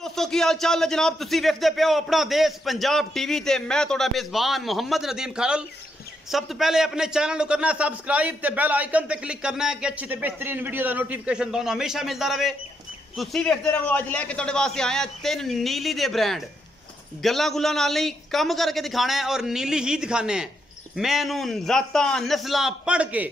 दोस्तों की हाल चाल है जनाब, तुसी वेखदे पे हो अपना देश पंजाब टीवी ते मैं तोड़ा मेजबान मोहम्मद नदीम खरल। सब तो पहले अपने चैनल को करना है सबसक्राइब ते बेल आइकन ते क्लिक करना है कि अच्छी ते बेहतरीन वीडियो का नोटिफिकेशन दोनों हमेशा मिलता रहे। तुसी वेखदे रहो, अज लैके तोड़े वास्ते आया 3 नीली दे ब्रांड। गल्लां गुल्लां नाल नहीं, कम करके दिखाना है और नीली ही दिखाने हैं। मैनू जातां नस्लां पढ़ के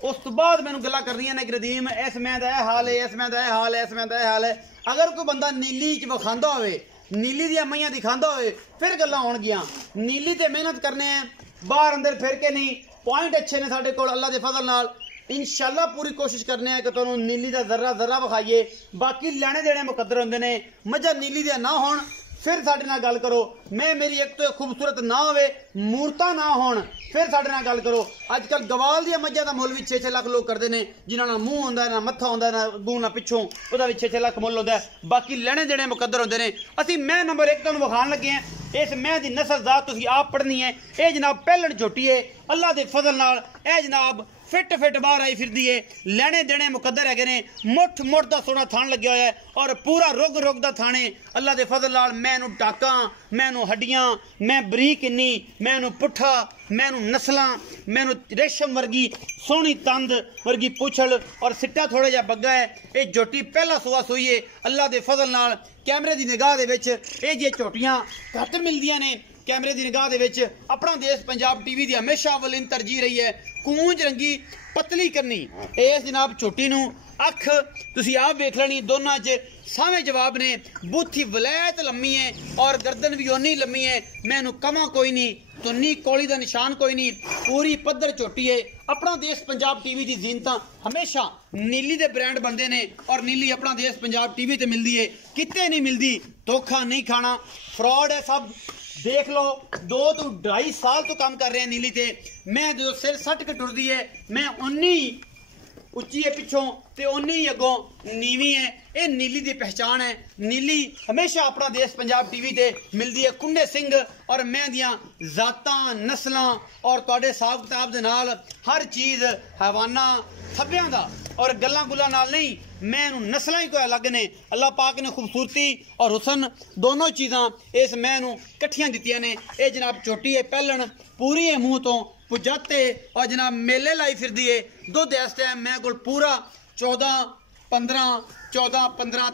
उस तो बाद मैनू गल्लां करनियां ने कि नदीम इस मैं दा हाल है, इस मैं दा हाल है, इस मैं दा हाल है। अगर कोई बंदा नीली च विखांदा होवे, नीली दी मईयां दिखांदा होवे, फिर गल्लां होणगियां। नीली ते मेहनत करने हैं, बाहर अंदर फिर के नहीं। पॉइंट अच्छे ने साडे कोल अल्लाह दे फजल नाल। इंशाल्लाह पूरी कोशिश करने हैं कि तुहानू नीली दा जर्रा जर्रा विखाइए। बाकी लैने देने मुकद्दर होंदे ने, मजा नीली दे ना होण फिर साडे नाल गल करो। मैं मेरी एक तो खूबसूरत ना होवे, मूरता ना होण, फिर साडे नाल गल करो। अजकल गवाल दी मज्जां दा मुल भी 6-6 लाख लोग करते हैं, जिन्हां दा मुंह होंदा है, ना मत्था होंदा है, ना अगों ना पिछों, ओहदा भी 6-6 लाख मुल होंदा है। बाकी लेने देने मुकद्दर होंदे ने। असीं मैं नंबर 1 तुहानू विखाण लगे हैं। इस मैं दी नस्ल जात तुसीं आप पढ़नी है। ये जनाब पहलण झोटी है, अल्लाह दे फजल नाल ए जनाब फिट बाहर आई फिरदी है। लेने देने मुकद्दर है ने। मुठ दा सोना थान लग्या होया है और पूरा रुग दा थाने अल्लाह दे फजल नाल। मैनू टाका, मैनू हड्डियां, मैं बरीक इन्नी, मैनू पुट्ठा, मैनू नस्लां, मैनू रेशम वर्गी सोहनी तंद वर्गी पुछल और सिट्टा थोड़ा जिहा बग्गा है। ये झोटी पहला सुआ सुई है अल्लाह दे फजल नाल। कैमरे की निगाह दे विच ये जे झोटियां घट मिलदियां ने। कैमरे की निगाह दे विच अपना देश पंजाब टीवी की हमेशा अवलीन तरजीह रही है। कूंज रंगी पतली करनी। इस जनाब झोटी नू अख तुसी आप वेख लेनी, दोनों च सावे जवाब ने। बूथी वलैत लम्मी है और गर्दन भी ओनी लम्मी है। मैनू कमा कोई नहीं, तुन्नी कोली का निशान कोई नहीं, पूरी पद्धर झोटी है। अपना देश पंजाब टीवी की जीनत हमेशा नीली दे ब्रांड बनते ने और नीली अपना देश पंजाब टीवी ते मिलती है, किते नहीं मिलती। धोखा नहीं खाना, फ्रॉड है सब। देख लो 2 तो 2.5 साल तो काम कर रहे हैं नीली ते। मैं जो सिर सट के टुरदी है, मैं उन्नी उच्ची है पिछों ते उन्नी अगों नीवी है। ये नीली की पहचान है। नीली हमेशा अपना देश पंजाब टीवी ते मिलती है। कुंडे सिंह और मैं दियां जातां नस्लां और तुहाडे हिसाब किताब दे नाल हर चीज़ हैवाना थब्बियां दा और गल्लां गुल्लां नाल नहीं। मैं नस्लां ही कोई अलग ने। अल्लाह पाक ने खूबसूरती और हुसन दोनों चीज़ां इस मैं नू कट्ठियां दित्तियां ने। ये जनाब झोटी है पहलण पूरी है मूँह तो पुजाते और जनाब मेले लाई फिरदी है। दुध इस टाइम मैं कोल पूरा 14-15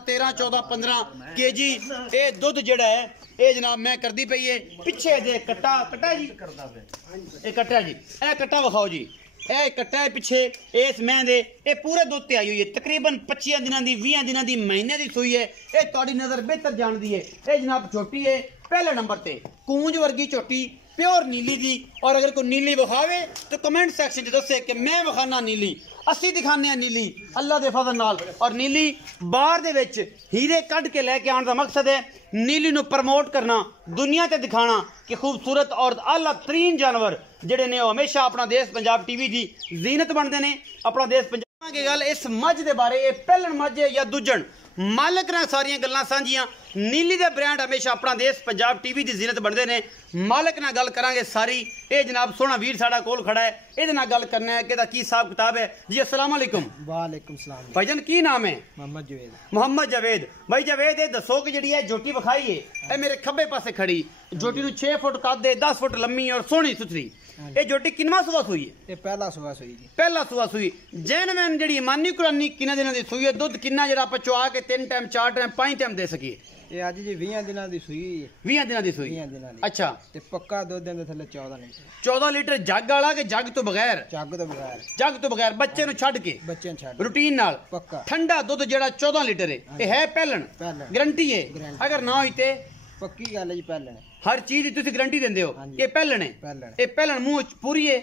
13-14-15 केजी ये दुध जड़ा है। ये जनाब मैं करदी पई है। पिछे दे कट्टा जी, ये कट्टा जी, ए कट्टा विखाओ जी। ए कट्टा है पिछे इस मैं दे, ये पूरे दुध ते आई हुई है। तकरीबन 25 दिनों की 20 दिनों की महीने की सूई है। ये तुहाडी नज़र बेहतर जानती है। ये जनाब झोटी है पहले नंबर ते, कूंज वर्गी झोटी प्योर नीली दी। और अगर कोई नीली विखावे तो कमेंट सैक्शन दसे कि मैं विखाना नीली। असी दिखाने नीली अल्लाह दे फजल नाल। और नीली बाहर दे विच हीरे कढ़ के लैके आने का मकसद है नीली नू प्रमोट करना, दुनिया ते दिखाना कि खूबसूरत और आला तरीन जानवर जेडे ने हमेशा अपना देश पंजाब टीवी की जीनत बनते हैं। अपना देश पंजाब की गल इस मझ के बारे, ये पहलन मझ है या दूजन, मालिक ने सारिया गल्लां साझियां। नीली दे ब्रांड हमेशा अपना देश पंजाब टीवी की जीनत बनते हैं। मालिक नाल गल करांगे सारी। ये जनाब सोहना वीर साडा कोल खड़ा है, ये नाल गल करना है कि की हिसाब किताब है जी। अस्सलाम वालेकुम। वालेकुम सलाम। भाईजान की नाम है? मोहम्मद जवेद। मोहम्मद जवेद। भाई जवेद ये दसो कि जी झोटी विखाई है, ये मेरे खब्बे पासे खड़ी झोटी नू 6 फुट कद है, 10 फुट लम्मी और सोहनी सुथरी। ये झोटी किनवा सुआ सुई है? ये पहला सुआ सुई जी। पहला सुआ सुई। जैन मैन जी मानी कुरानी किन्ना दिनों की सुई है? दुध किन्ना जरा आप चुआ के 3 टाइम 4 टाइम 5 टाइम दे सकिए? ये अज जी 20 दिनों की सुई है। 20 दिनों की सुई। 20 दिनों की। अच्छा, ते पक्का दुध देंदे थले 14 लीटर। 14 लीटर जग वाला कि जग तो बगैर? जग तो बगैर। जग तो बगैर बच्चे नु छड़ के, बच्चे छड़ रूटीन नाल पक्का ठंडा दुध जेड़ा 14 लीटर है। ये है पहलन गारंटी है? अगर ना होई ते पक्की गल है जी पहलन हर चीज की गारंटी देंदे हो। ये पहलन है, पहलन ये पहलन मुंह पूरी है,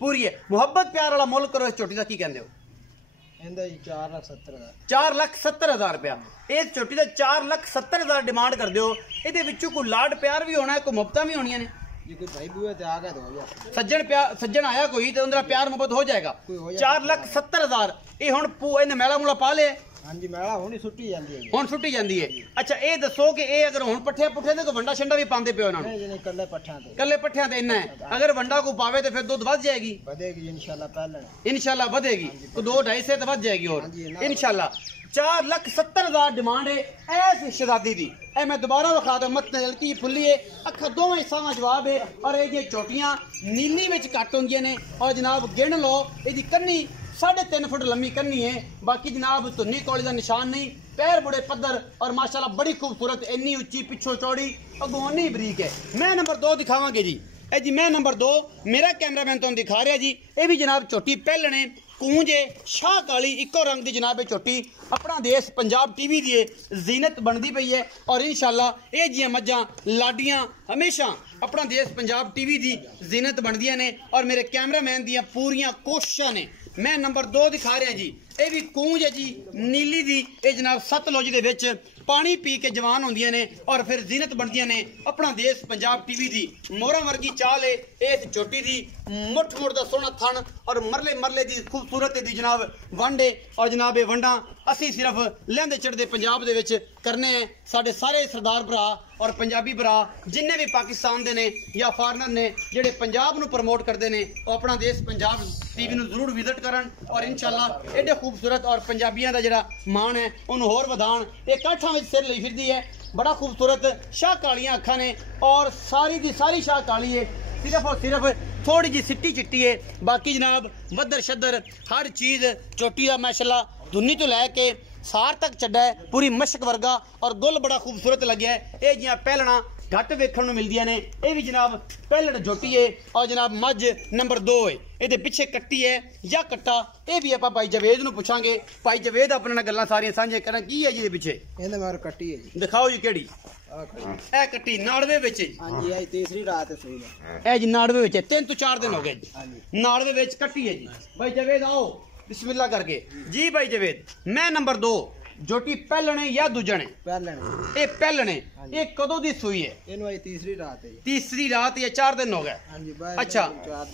पूरी है। मुहब्बत प्यार वाला मुल करो इस झोटी का की कहंदे हो? इंदा जी 4,70,000। 4,70,000 रुपया। इस झोटी का 4,70,000 डिमांड कर दो। ये विचों कोई लाड प्यार भी होना है, कोई मुफ्तां भी होनी ने जी। कोई भाई बुए ते आ गया तो हो गया। सज्जन प्यार सज्जन आया कोई तो उनका प्यार मुहब्बत हो जाएगा। 4,70,000 ये हुण इन्हें मैला मूला पा ले हाँ जी मैला हुणी सुट्टी जांदी है जी। ਹੁਣ ਸੁੱਟੀ ਜਾਂਦੀ ਹੈ। ਅੱਛਾ ਇਹ ਦੱਸੋ ਕਿ ਇਹ ਅਗਰ ਹੁਣ ਪੱਠੇ ਪੁੱਠੇ ਤੇ ਕੋਈ ਵੰਡਾ ਛੰਡਾ ਵੀ ਪਾਉਂਦੇ ਪਿਓ ਇਹਨਾਂ ਨੂੰ? नहीं जी नहीं कल्ले पट्ठा ते ਕੱਲੇ ਪੱਠਿਆਂ ਤੇ ਇੰਨਾ ਹੈ, ਅਗਰ ਵੰਡਾ ਕੋ ਪਾਵੇ ਤੇ ਫਿਰ ਦੁੱਧ ਵੱਧ ਜਾਏਗੀ बढ़ेगी इंशाल्लाह पहले। ਇਨਸ਼ਾਅੱਲਾ ਵਧੇਗੀ ਕੋ 2-2.5 ਸੇ ਤਾਂ ਵੱਧ ਜਾਏਗੀ ਹੋਰ हाँ जी, ना। ਇਨਸ਼ਾਅੱਲਾ। 4,70,000 डिमांड है ऐस शहजादी दी। ए मैं दोबारा विखा दूं मत हल्की फुल्ली है अखा दोवें हिस्सा जवाब है और ये चोटियां नीली विच घट होंदियां ने और जनाब गिन लो इहदी कन्नी 3.5 फुट लंबी कन्नी है बाकी जनाब धुन्नी कौली का निशान नहीं पैर बड़े पद्धर और माशाल्लाह बड़ी खूबसूरत इन्नी उच्ची पिछों चौड़ी अगों नहीं बरीक है। मैं नंबर 2 दिखावांगे जी ए जी मैं नंबर 2 मेरा कैमरामैन तुहानूं दिखा रहा जी ये भी जनाब चोटी पहलने कूंजे शाह काली इको रंग की जनाब चोटी अपना देश पंजाब टीवी की जीनत बनती पई है और इंशाल्लाह ये जी मझां लाडियां हमेशा अपना देश पंजाब टीवी की जीनत बनदियां ने और मेरे कैमरामैन दियां पूरियां कोशिशां ने। मैं नंबर 2 दिखा रहा जी ये भी कूंज है जी नीली दी ये जनाब सतलुज दे विच पानी पी के जवान होंदियां ने और फिर जीनत बनदियां ने अपना देश पंजाब टीवी दी मोहरा वर्गी चाल है इस चोटी दी मुठ मुठ दा सोहना थन और मरले मरले दी खूबसूरत दी जनाब वंडे और जनाब ये वंडा असी सिर्फ लहंदे चढ़दे पंजाब दे विच करने हैं। साडे सारे सरदार भरा और पंजाबी भरा जिन्ने भी पाकिस्तान दे ने या फॉरनर ने जेडे पंजाब नूं प्रमोट करदे ने वो अपना देश पंजाब टीवी नूं जरूर विजिट करन और इंशाल्लाह एडे खूबसूरत और पंजाबियां दा जेड़ा मान है उन्होंने होर वधाण। ये काठा में सिर लई फिरदी है बड़ा खूबसूरत शाह कालियां अखां ने और सारी दी सारी शाह काली है सिर्फ और सिर्फ थोड़ी जी सिट्टी चिट्टी है बाकी जनाब वदर शदर हर चीज़ चोटी का माशाल्लाह धुन्नी तो लैके सार तक चढ़ा है पूरी मशक वर्गा और गुल बड़ा खूबसूरत लग्या है। ये जियां पहलना घट वेखण नूं मिलदियां ने ये भी जनाब पहलड़ जोटी है और जनाब मझ नंबर 2 है ये पिछे कट्टी है या कट्टा ये भी आप भाई जवेद नूं पुछांगे। भाई जवेद अपने नाल गल्लां सारियां सांझे करा की है जी पिछे ਇਹਦੇ ਮਾਰ ਕੱਟੀ ਹੈ ਜੀ। दिखाओ जी केड़ी ਆਹ ਕੱਟੀ। ए कट्टी नाड़वे विच हाँ जी आज तीसरी रात है सही है। ए जी नाड़वे विच 3 तो 4 दिन हो गए हाँ जी। नाड़वे विच कट्टी है जी। भाई जवेद आओ बिस्मिल्लाह करके जी। भाई जवेद मैं नंबर 2 जोटी पहलने या दूजने पहले ने ये पहलने हाँ जी। ये कदों दी सूई है? ਇਹਨੂੰ ਅੱਜ तीसरी रात है जी। तीसरी रात या 4 दिन हो गए? हाँ जी बाहर अच्छा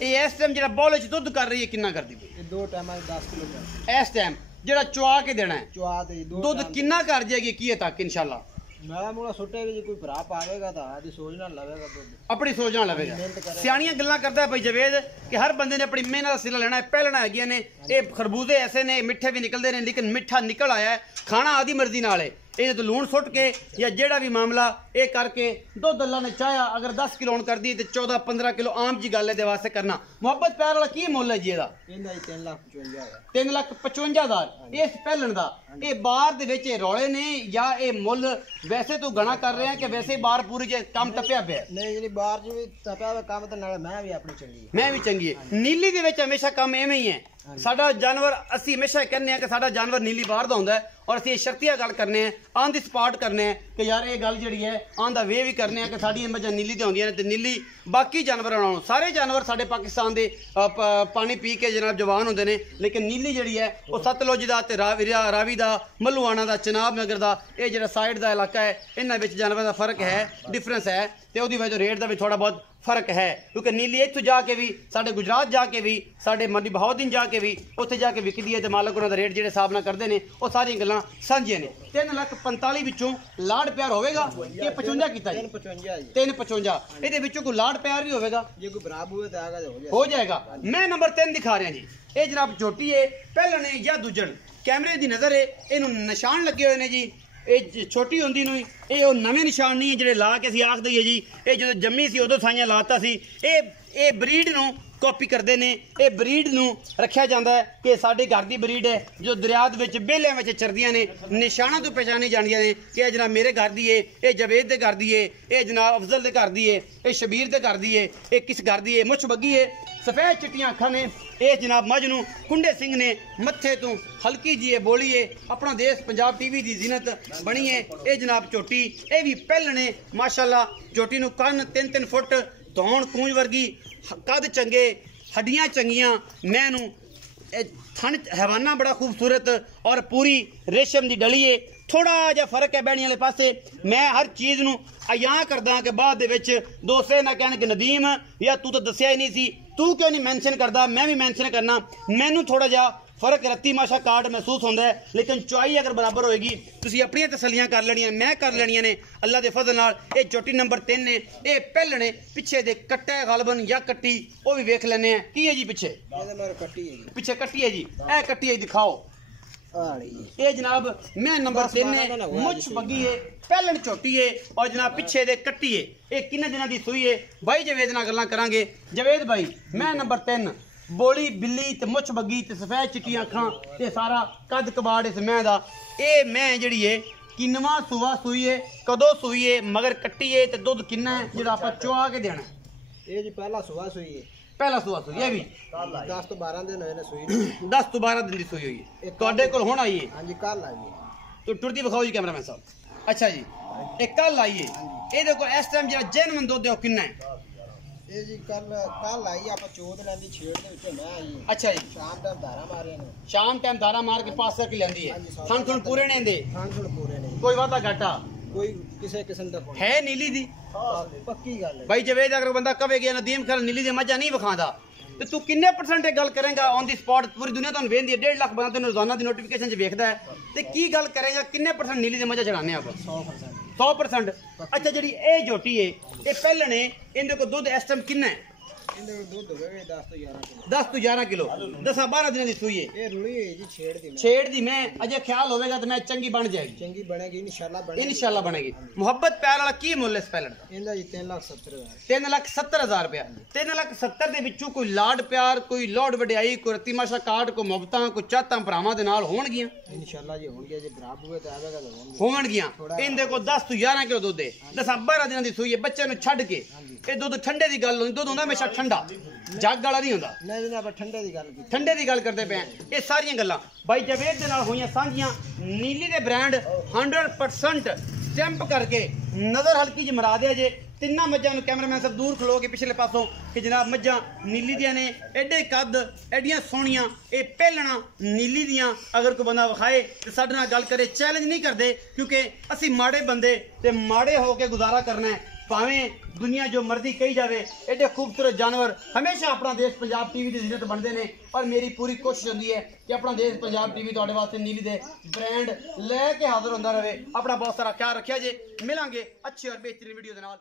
ये इस टाइम जेड़ा बॉल च दुध कर रही है कितना करदी पई ये 2 टाइम 10 किलो का इस टाइम जेड़ा चुआ के देना है चुआ दे 2 दुध कितना कर जाएगी की तक इंशाल्लाह? मेरा मुड़ा सुटेगा जी कोई भरा पावेगा तो आदि सोचना लगेगा दूध अपनी सोच ਨਾਲ ਲਵੇਗਾ। ਮਿਹਨਤ ਕਰੇ। ਸਿਆਣੀਆਂ ਗੱਲਾਂ ਕਰਦਾ ਭਾਈ ਜਵੇਦ ਕਿ ਹਰ ਬੰਦੇ ਨੇ ਆਪਣੀ ਮਿਹਨਤ ਦਾ ਸਿਲਾ ਲੈਣਾ ਹੈ। ਪਹਿਲਣਾ ਹੈਗੀਆਂ ਨੇ ਇਹ ਖਰਬੂਜ਼ੇ ਐਸੇ ਨੇ ਮਿੱਠੇ ਵੀ ਨਿਕਲਦੇ ਨੇ ਲੇਕਿਨ ਮਿੱਠਾ ਨਿਕਲ ਆਇਆ ਹੈ ਖਾਣਾ ਆਦੀ ਮਰਜ਼ੀ ਨਾਲ ਹੈ। ਇਹ तो लूण सुट के या जेड़ा भी मामला ये करके दुध अल्लाह ने चाहा अगर 10 किलो कर दी तो 14-15 किलो आम जी गल है वास्ते करना। मुहब्बत प्यार वाला की मुल है जी ਇਹਦਾ? ਇਹਦਾ 3,55,000 3,55,000 इस पहलन दा ये बाहर दे विच रौले ने या ये मुल वैसे तू गणा कर रहे हैं कि वैसे ही बाहर पूरी जे काम टप्या पे नहीं जी बाहर जी तपया हुआ काम तो नाले मैं भी अपनी चंगी है। मैं भी चंगी है। नीली दे विच हमेशा काम एवें ही है साडा जानवर असी हमेशा कहने हैं कि साडा जानवर नीली बाहर दा हुंदा है और असी शर्तिया गल करने हैं ऑन दी स्पॉट करने हैं कि यार ये गल जिहड़ी है ऑन दा वे भी करने हैं कि साडी मझां नीली ते होंदियां ने ते नीली बाकी जानवरां नालों सारे जानवर साडे पाकिस्तान दे पानी पी के जनाब जवान होंदे ने लेकिन नीली जिहड़ी है वो सतलुज दा ते रावी दा मल्लुआना दा चनाब नगर दा ये जिहड़ा साइड दा इलाका है इन्हां विच जानवरां दा फर्क है डिफरेंस है ते ओहदी वजह रेट दा भी थोड़ा बहुत फर्क है क्योंकि नीली इत्थों जाके भी साडे गुजरात जाके भी साडे मंडी बहाउद्दीन जाके भी उत्थे जाके विकदी है ते मालक उन्हां दा रेट जिहड़े हिसाब नाल करदे ने वो सारियां गल्लां सांझियां ने। 3,45,000 विचों लाड़ प्यार होवेगा ये 55 कीता जी 3,55 जी 3,55 ਇਹਦੇ ਵਿੱਚੋਂ ਕੋਈ ਲਾੜ ਪਿਆਰ ਵੀ ਹੋਵੇਗਾ ये कोई बराबर हुए तो आगा हो जाएगा। मैं नंबर 3 दिखा रहा जी ये जनाब छोटी है पहलने या दूजन कैमरे की नजर है इनू निशान लगे हुए ने जी ये छोटी होंदी नूं ये नवे निशान नहीं है जिहड़े ला के असीं आख दईए जी ये जो जम्मी सी उदों साइयां लाता सी ये ब्रीड नूं कॉपी करते हैं ये ब्रीड नूं रखा जाता है कि साडी घर की ब्रीड है जो दरिया विच बेलियां विच चरदियां ने निशाना तो पहचानी जांदियां ने कि ये जनाब मेरे घर की है ये जवेद के घर की है ये जनाब अफजल के घर की है ये शबीर के घर की है ये किस घर की है मुछ बग्गी है सफेद चिट्टियां अखां ने ये जनाब मझ नूं कुंडे सिंह ने मत्थे तो हल्की जी बोली है अपना देश पंजाब टीवी की जीनत बनी है ये जनाब चोटी ये भी पहलने माशाल्लाह चोटी नूं कन्न 3-3 फुट धौण कूंज वर्गी कद चंगे हड्डियां चंगियां मैनू थन हैवाना बड़ा खूबसूरत और पूरी रेशम की डली है थोड़ा जिहा फर्क है बैणी वाले पासे मैं हर चीज़ नूं अयां करदा कि बाद दे विच दोस्त ना कहण कि नदीम या तू तो दस्सिया ही नहीं सी तू क्यों नहीं मैंशन करदा मैं भी मैंशन करना मैनू थोड़ा जिहा फर्क रत्ती माशा कार्ड महसूस होता है, लेकिन चुआई अगर बराबर होएगी तुसीं अपनी तसलियां कर लेनियां, मैं कर लेनियां ने अल्लाह के फजल नाल। ये झोटी नंबर 3 ने, ये पहले ने पिछे दे कट्टा है गालबन या कट्टी वो भी वेख लेने हैं। की है जी पिछे? पिछे कट्टी है जी, ए कट्टी है दिखाओ। ये जनाब मैं नंबर 3 ने, मुछ बगी है, पहलन छोटी है और जनाब पिछे दे कट्टी है। ये किन्ने दिनां दी सूई है भाई? जवेद नाल गल्लां करांगे। जवेद भाई मैं नंबर 3, बोली बिल्ली ते मुछ बगी ते सफेद चिट्टियां अखां ते सारा कद कबाड़ इस मैं दा। ये मैं जिहड़ी है किन्नवा सूआ सूई है, कदों सूई है, मगर कट्टी है ते दुध किन्ना है जिहड़ा आपां चुआ के देना? ये जी पहला सुबह सुई है, पहला सूआ सूई है भी 10 ਤੋਂ 12 दिन होए ने सुई 10 ਤੋਂ 12 दिन दी सूई हुई है। ਤੁਹਾਡੇ ਕੋਲ ਹੁਣ आई है? हां जी कल आई है। तो टुरती दिखाओ जी कैमरामैन साहब। अच्छा जी ये कल आई है, ये देखो इस टाइम जेड़ा जेनवन दुध है किन्ना है? ये जी कल आई आप चोद लेंदी छेड़ दे विच मैं आई है। अच्छा जी शाम टाइम धारा मारे ने, शाम टाइम धारा मार के पास करके लेंदी है। थन थन पूरे ने दे, खान पूरे ने, कोई वादा घाटा कोई किसी किस्म दा है नीली दी? पक्की गल है भाई जवेद अगर बंदा कवे गया नदीम खान नीली दी मजा नहीं विखांदा ते तू किन्ने परसेंट गल करेगा ऑन दी स्पॉट? पूरी दुनिया तुहानू वेंदी है, 1.5 लाख बंदा तेन रोजाना दी नोटिफिकेशन च वेखदा है ते की गल करेगा किन्ने परसेंट नीली दी मजा चढ़ाने आप? 100%। अच्छा जी ये झोटी है ये पहले ने, इनदे को दुध इस टाइम किन्ना है? इनदे दूध होवे 10 ਤੋਂ 11 किलो। 10 ਤੋਂ 11 किलो 10-12 दिन दी सूई है। ये रुली है जी छेड़ दी, छेड़ दी मैं अजे ख्याल होवेगा तो मैं चंगी बन जाएगी, चंगी बनेगी इंशाल्लाह, बनेगी इंशाल्लाह बनेगी। मोहब्बत प्यार वाला की मुੱਲ इस पैलेट दा? इंदा जी 3,70,000 3,70,000 रुपया। 3,70,000 ਦੇ ਵਿੱਚੋਂ ਕੋਈ ਲਾਡ ਪਿਆਰ, ਕੋਈ ਲੋੜ ਵਡਿਆਈ, ਕੋਈ ਰਤੀ ਮਾਸ਼ਾ ਕਾਟ, ਕੋਈ ਮੁਹੱਬਤਾਂ, ਕੋਈ ਚਾਹਤਾਂ ਭਰਾਵਾਂ ਦੇ ਨਾਲ ਹੋਣਗੀਆਂ इंशाल्लाह जी होंगे। जे बराबर हुए तो आवेगा तो होंगे ਹੋਣਗੀਆਂ। ਇਹਦੇ ਕੋਲ 10 ਤੋਂ 11 ਕਿਲੋ ਦੁੱਧ ਹੈ, 10-12 ਦਿਨਾਂ ਦੀ ਸੂਈ ਹੈ। ਬੱਚੇ ਨੂੰ ਛੱਡ ਕੇ ਇਹ ਦੁੱਧ ਠੰਡੇ ਦੀ ਗੱਲ ਹੁੰਦੀ, ਦੁੱਧ ਹੁੰਦਾ ਹਮੇਸ਼ਾ ਠੰਡਾ, ਜੱਗ ਵਾਲਾ ਨਹੀਂ ਹੁੰਦਾ। नहीं जी आप ठंडे दी गल की, ਠੰਡੇ ਦੀ ਗੱਲ ਕਰਦੇ ਪਏ ਆ। ਇਹ ਸਾਰੀਆਂ ਗੱਲਾਂ ਬਾਈ ਜਵੇਦ ਦੇ ਨਾਲ ਹੋਈਆਂ ਸਾਂਝੀਆਂ। ਨੀਲੀ ਦੇ ਬ੍ਰਾਂਡ 100% ਸਟੈਂਪ ਕਰਕੇ ਨਜ਼ਰ ਹਲਕੀ ਜਿਹੀ ਮਰਾ ਦਿਆ ਜੇ। ਤਿੰਨਾਂ ਮੱਝਾਂ ਨੂੰ ਕੈਮਰਾਮੈਨ ਸਾਹਿਬ ਦੂਰ ਖਲੋ ਕੇ ਪਿਛਲੇ ਪਾਸੋਂ ਕਿ ਜਨਾਬ ਮੱਝਾਂ ਨੀਲੀ ਦੀਆਂ ਨੇ, ਐਡੇ ਕੱਦ, ਐਡੀਆਂ ਸੋਹਣੀਆਂ। ਇਹ ਪਹਿਲਣਾ ਨੀਲੀ ਦੀਆਂ ਅਗਰ ਕੋਈ ਬੰਦਾ ਵਿਖਾਏ ਤੇ ਸਾਡੇ ਨਾਲ ਗੱਲ ਕਰੇ, ਚੈਲੰਜ ਨਹੀਂ ਕਰਦੇ ਕਿਉਂਕਿ ਅਸੀਂ ਮਾੜੇ ਬੰਦੇ ਤੇ ਮਾੜੇ ਹੋ ਕੇ ਗੁਜ਼ਾਰਾ ਕਰਨਾ ਹੈ। ਭਾਵੇਂ ਦੁਨੀਆ ਜੋ ਮਰਜ਼ੀ ਕਹੀ ਜਾਵੇ, ਐਡੇ ਖੂਬਸੂਰਤ ਜਾਨਵਰ ਹਮੇਸ਼ਾ ਆਪਣਾ ਦੇਸ਼ ਪੰਜਾਬ ਟੀਵੀ ਦੀ ਜ਼ਿੰਨਤ ਬਣਦੇ ਨੇ। ਔਰ ਮੇਰੀ ਪੂਰੀ ਕੋਸ਼ਿਸ਼ ਹੁੰਦੀ ਹੈ ਕਿ ਆਪਣਾ ਦੇਸ਼ ਪੰਜਾਬ ਟੀਵੀ ਤੁਹਾਡੇ ਵਾਸਤੇ ਨੀਲੀ ਦੇ ਬ੍ਰਾਂਡ ਲੈ ਕੇ ਹਾਜ਼ਰ ਹੁੰਦਾ ਰਹੇ। ਆਪਣਾ ਬਹੁਤ ਸਾਰਾ ਖਿਆਲ ਰੱਖਿਆ ਜੇ। ਮਿਲਾਂਗੇ ਅੱਛੀ ਔਰ ਬਿਹਤਰੀਨ ਵੀਡੀਓ ਦੇ ਨਾਲ।